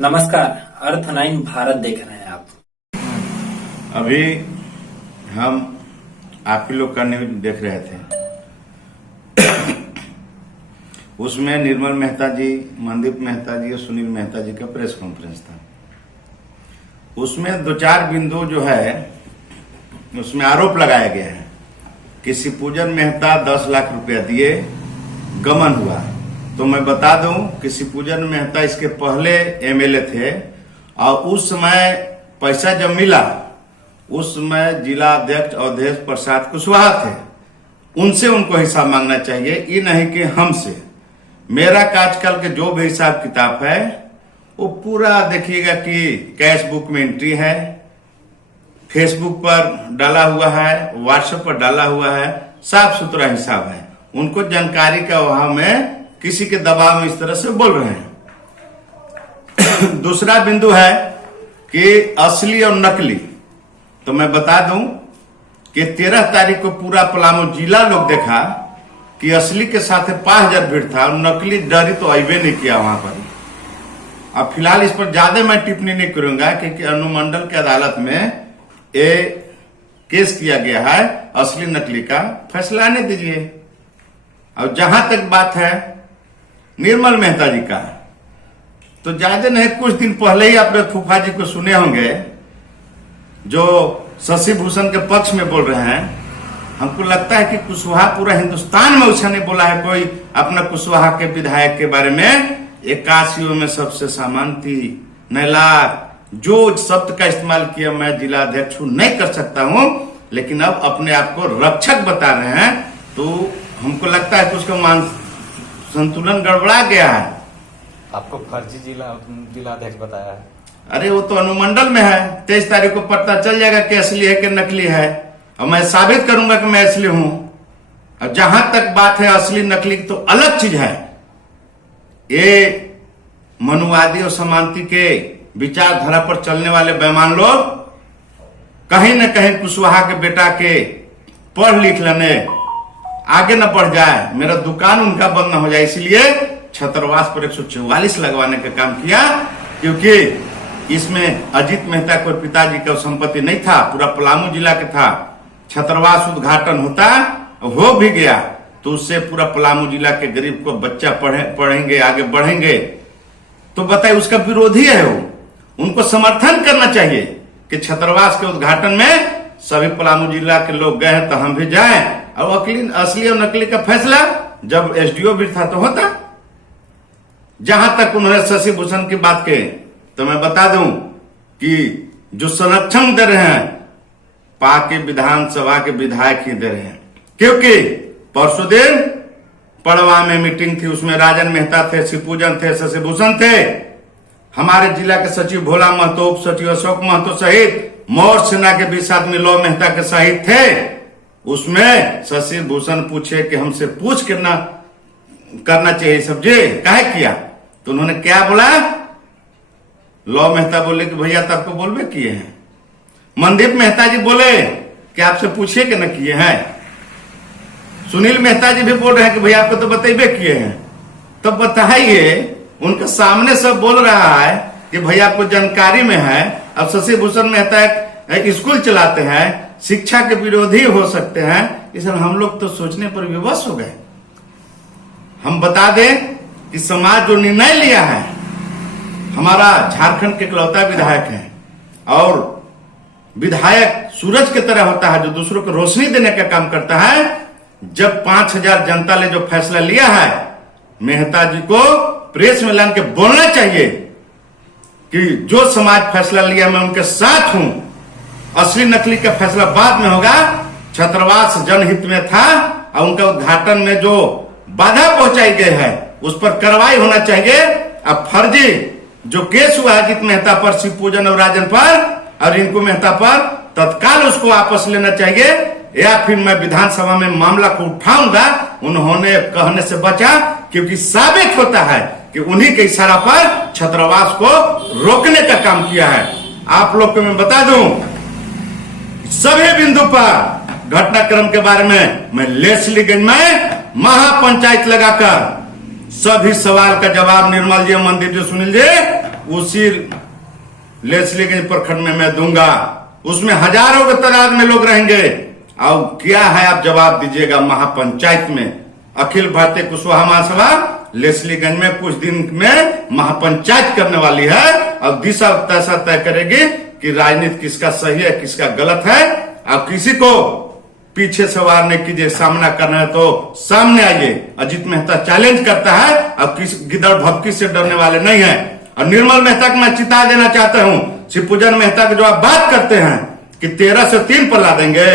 नमस्कार, अर्थ 9 भारत देख रहे हैं आप। अभी हम आप ही लोग का न्यूज देख रहे थे। उसमें निर्मल मेहता जी, मनदीप मेहता जी और सुनील मेहता जी का प्रेस कॉन्फ्रेंस था। उसमें दो चार बिंदु जो है उसमें आरोप लगाया गया है कि शिवपूजन मेहता 10 लाख रुपया दिए, गमन हुआ। तो मैं बता दूं कि शिवपूजन मेहता इसके पहले एमएलए थे और उस समय पैसा जब मिला उस समय जिला अध्यक्ष अवधेश प्रसाद कुशवाहा थे, उनसे उनको हिसाब मांगना चाहिए, ये नहीं कि हमसे। मेरा आजकल के जो भी हिसाब किताब है वो पूरा देखिएगा कि कैश बुक में एंट्री है, फेसबुक पर डाला हुआ है, व्हाट्सएप पर डाला हुआ है, साफ सुथरा हिसाब है। उनको जानकारी का अभाव में किसी के दबाव में इस तरह से बोल रहे हैं। दूसरा बिंदु है कि असली और नकली। तो मैं बता दूं कि 13 तारीख को पूरा पलामू जिला लोग देखा कि असली के साथ 5000 भीड़ था और नकली डरी तो आईवे नहीं किया वहां पर। अब फिलहाल इस पर ज्यादा मैं टिप्पणी नहीं करूंगा क्योंकि अनुमंडल की अदालत में ये केस किया गया है, असली नकली का फैसला आने दीजिए। और जहां तक बात है निर्मल मेहता जी का, तो ज्यादा नहीं, कुछ दिन पहले ही आपने फूफा जी को सुने होंगे जो शशि भूषण के पक्ष में बोल रहे हैं। हमको लगता है कि कुशवाहा पूरा हिंदुस्तान में उसने बोला है कोई अपना कुशवाहा के विधायक के बारे में 81 में सबसे सामान्य नैलाक जो शब्द का इस्तेमाल किया मैं जिला अध्यक्ष नहीं कर सकता हूं, लेकिन अब अपने आप को रक्षक बता रहे हैं। तो हमको लगता है कि उसका संतुलन गड़बड़ा गया है। आपको फर्जी जिला अध्यक्ष बताया है। अरे वो तो अनुमंडल में है, 23 तारीख को पता चल जाएगा कि असली है कि नकली है और मैं साबित करूंगा कि मैं असली हूं। और जहां तक बात है असली नकली तो अलग चीज है। ये मनुवादी और समानती के विचारधारा पर चलने वाले बेईमान लोग कहीं न कहीं कुशवाहा के बेटा के पढ़ लिख लेने आगे न बढ़ जाए, मेरा दुकान उनका बंद न हो जाए, इसलिए छतरवास पर 144 लगवाने का काम किया। क्योंकि इसमें अजीत मेहता को पिताजी का संपत्ति नहीं था, पूरा पलामू जिला के था। छतरवास उद्घाटन होता हो भी गया तो उससे पूरा पलामू जिला के गरीब को बच्चा पढ़ेंगे, आगे बढ़ेंगे। तो बताइए उसका विरोधी है वो, उनको समर्थन करना चाहिए कि छतरवास के उद्घाटन में सभी पलामू जिला के लोग गए हैं तो हम भी जाएं। और असली और नकली का फैसला जब एसडीओ भी था तो होता। जहां तक उन्होंने शशि भूषण की बात कही तो मैं बता दूं कि जो संरक्षण दे रहे हैं पाके विधानसभा के विधायक ही दे रहे हैं। क्योंकि परसों दिन पड़वा में मीटिंग थी, उसमें राजन मेहता थे, शिवपूजन थे, शशि भूषण थे, हमारे जिला के सचिव भोला महतो, उप सचिव अशोक महतो सहित मौर्य सेना के 20 आदमी लौ मेहता के शहीद थे। उसमें शशि भूषण पूछे कि हमसे पूछ करना चाहिए सब्जी काहे किया, तो उन्होंने क्या बोला, लौ मेहता बोले कि भैया तो आपको बोलबे किए हैं। मनदीप मेहता जी बोले कि आपसे पूछिए कि न किए हैं। सुनील मेहता जी भी बोल रहे हैं कि भैया आपको तो बतेबे किए हैं। तो बताइए, उनके सामने सब बोल रहा है कि भैया आपको जानकारी में है। अब शशि भूषण मेहता एक स्कूल चलाते हैं, शिक्षा के विरोधी हो सकते हैं, इसलिए हम लोग तो सोचने पर विवश हो गए। हम बता दें कि समाज जो निर्णय लिया है, हमारा झारखंड के इकलौता विधायक है और विधायक सूरज की तरह होता है जो दूसरों को रोशनी देने का काम करता है। जब 5000 जनता ने जो फैसला लिया है, मेहता जी को प्रेस में लान के बोलना चाहिए कि जो समाज फैसला लिया मैं उनके साथ हूं। असली नकली का फैसला बाद में होगा। छतरवास जनहित में था और उनका उद्घाटन में जो बाधा पहुंचाई गई है उस पर कार्रवाई होना चाहिए। अब फर्जी जो केस हुआ अजीत मेहता पर, शिवपूजन और राजन पर और रिंकू मेहता पर, तत्काल उसको वापस लेना चाहिए या फिर मैं विधानसभा में मामला को उठाऊंगा। उन्होंने कहने से बचा क्योंकि साबित होता है कि उन्हीं के इशारा पर छतरवास को रोकने का काम किया है। आप लोग को मैं बता दूं सभी बिंदु पर घटनाक्रम के बारे में मैं लेसलीगंज में महापंचायत लगाकर सभी सवाल का जवाब निर्मल जी, मंदिर जी, सुनील जी उसी लेस्लीगंज प्रखंड में मैं दूंगा। उसमें हजारों की तादाद में लोग रहेंगे। और क्या है आप जवाब दीजिएगा। महापंचायत में अखिल भारतीय कुशवाहा महासभा लेस्लीगंज में कुछ दिन में महापंचायत करने वाली है और दिशा दशा तय करेगी कि राजनीति किसका सही है किसका गलत है। अब किसी को पीछे से वार नहीं कीजिए, सामना करना है तो सामने आइए। अजीत मेहता चैलेंज करता है, अब किस गिदड़ भपकी से डरने वाले नहीं है। और निर्मल मेहता को मैं चिता देना चाहता हूं। शिवपूजन मेहता के जो आप बात करते हैं कि 13 से 3 पर ला देंगे,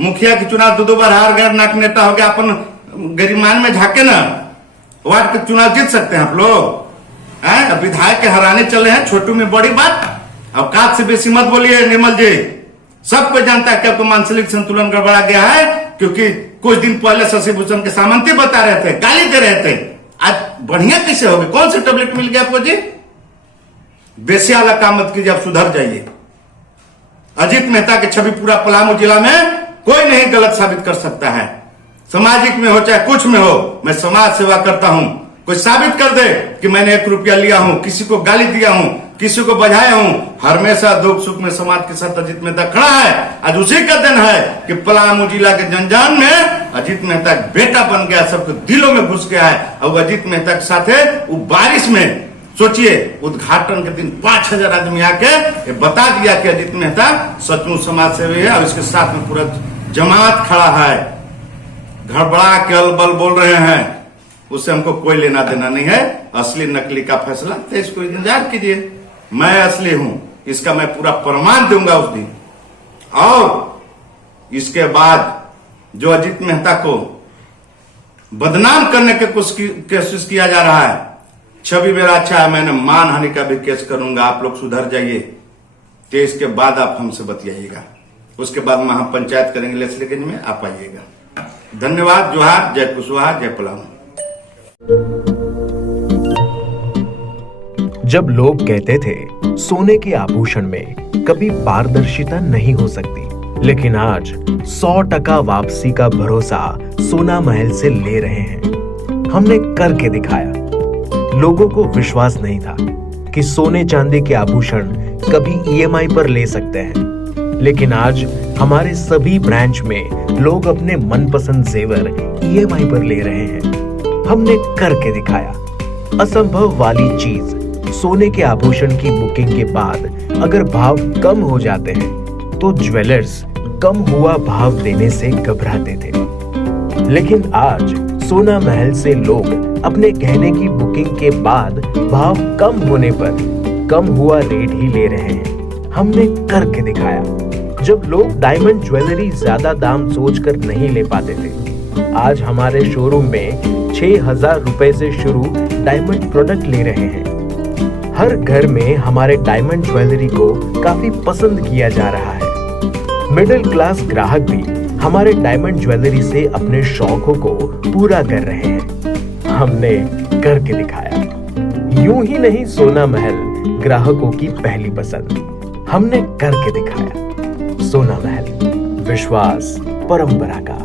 मुखिया की चुनाव 2 बार हार गए, नाक नेता हो गया, अपन गरिमान में झाके ना, वार्ड के चुनाव जीत सकते हैं आप लोग हैं। अब विधायक के हराने चले हैं, छोटू में बड़ी बात। औकात से बेसी मत बोलिए निर्मल जी। सब कोई जानता है कि आपको मानसिक संतुलन गड़बड़ा गया है, क्योंकि कुछ दिन पहले शशि भूषण के सामंती बता रहे थे, गाली दे रहे थे। आज बढ़िया कैसे हो गए? कौन से टेबलेट मिल गया आपको जी? बेसिया वाला काम मत कीजिए, आप सुधर जाइए। अजीत मेहता की छवि पूरा पलामू जिला में कोई नहीं गलत साबित कर सकता है। सामाजिक में हो चाहे कुछ में हो, मैं समाज सेवा करता हूं। कोई साबित कर दे कि मैंने 1 रुपया लिया हूं, किसी को गाली दिया हूं, किसी को बजाया हूं। हमेशा दुख सुख में समाज के साथ अजीत मेहता खड़ा है। आज उसी का दिन है कि पलामू जिला के जनजान में अजीत मेहता बेटा बन गया, सबके दिलों में घुस गया है। और अजीत मेहता के साथ है वो बारिश में, सोचिए उद्घाटन के दिन 5000 आदमी आके ये बता दिया कि अजीत मेहता सचमुच समाज सेवी है। और इसके साथ में पूरा जमात खड़ा है। घबरा के अलबल बोल रहे हैं, उससे हमको कोई लेना देना नहीं है। असली नकली का फैसला तो इसको इंतजार कीजिए। मैं असली हूं, इसका मैं पूरा प्रमाण दूंगा उस दिन। और इसके बाद जो अजीत मेहता को बदनाम करने की कोशिश किया जा रहा है, छवि मेरा अच्छा है, मैंने मानहानि का भी केस करूंगा। आप लोग सुधर जाइए। 23 के बाद आप हमसे बतियाइएगा। उसके बाद महापंचायत करेंगे लेस्लीगंज में, आप आइएगा। धन्यवाद। जोहार। जय कुशवाहा, जय पलामू। जब लोग कहते थे सोने के आभूषण में कभी पारदर्शिता नहीं हो सकती, लेकिन आज 100% वापसी का भरोसा सोना महल से ले रहे हैं। हमने करके दिखाया। लोगों को विश्वास नहीं था कि सोने चांदी के आभूषण कभी EMI पर ले सकते हैं, लेकिन आज हमारे सभी ब्रांच में लोग अपने मनपसंद जेवर EMI पर ले रहे हैं। हमने करके दिखाया। असंभव वाली चीज, सोने के आभूषण की बुकिंग के बाद अगर भाव कम हो जाते हैं तो ज्वेलर्स कम हुआ भाव देने से घबराते थे, लेकिन आज सोना महल से लोग अपने गहने की बुकिंग के बाद भाव कम होने पर कम हुआ रेट ही ले रहे हैं। हमने करके दिखाया। जब लोग डायमंड ज्वेलरी ज्यादा दाम सोचकर नहीं ले पाते थे, आज हमारे शोरूम में 6000 रुपए से शुरू डायमंड प्रोडक्ट ले रहे हैं। हर घर में हमारे डायमंड ज्वेलरी को काफी पसंद किया जा रहा है। मिडिल क्लास ग्राहक भी हमारे डायमंड ज्वेलरी से अपने शौकों को पूरा कर रहे हैं। हमने करके दिखाया। यूं ही नहीं सोना महल ग्राहकों की पहली पसंद। हमने करके दिखाया। सोना महल, विश्वास परंपरा का।